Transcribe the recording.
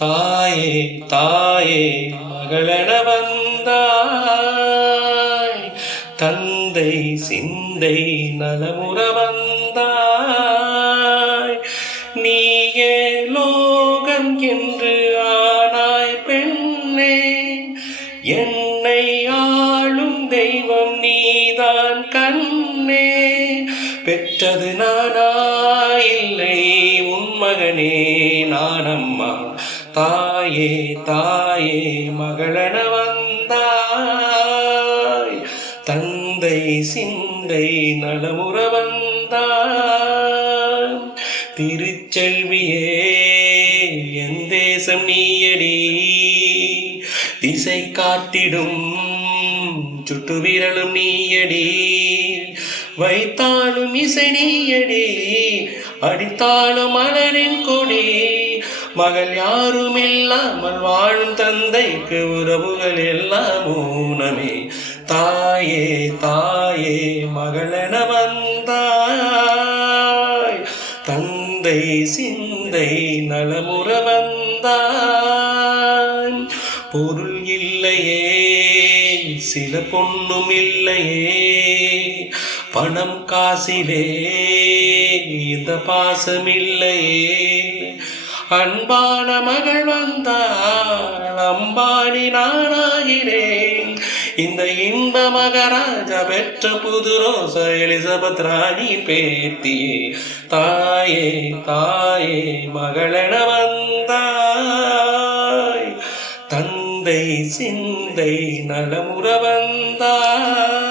தாயே தாயே மகளென வந்தாய், தந்தை சிந்தை நலமுற வந்தாய். நீயே லோகம் என்று ஆனாய் பெண்ணே, என்னை ஆளும் தெய்வம் நீதான் கண்ணே. பெற்றது நானா இல்லை உன் மகனே நானம்மா. தாயே தாயே மகளென வந்தாய், தந்தை சிந்தை நலமுற வந்தாய். திருச்செல்வியே என் தேசம் நீயடி, திசை காத்திடும் சுட்டு விரலும் நீயடி. வைத்தாலும் இசை நீயடி, அடித்தாலும் மலரின் கொடி. மகள் யாரும் இல்லாமல் வாழும் தந்தைக்கு உறவுகள் எல்லாம் ஊனமே. தாயே தாயே மகளென வந்தாய், தந்தை சிந்தை நலமுற வந்தாய். பொருள் இல்லையே சில பொண்ணும் இல்லையே, பணம் காசிலே இந்த பாசம் இல்லையே. அன்பான மகள் வந்தால் அம்பானி நானாகிறேன். இந்த இன்ப மகராஜா பெற்ற புது ரோசா எலிசபெத் ராணி பேத்தியே. தாயே தாயே மகளென வந்தாய், தந்தை சிந்தை நலமுற வந்தாய்.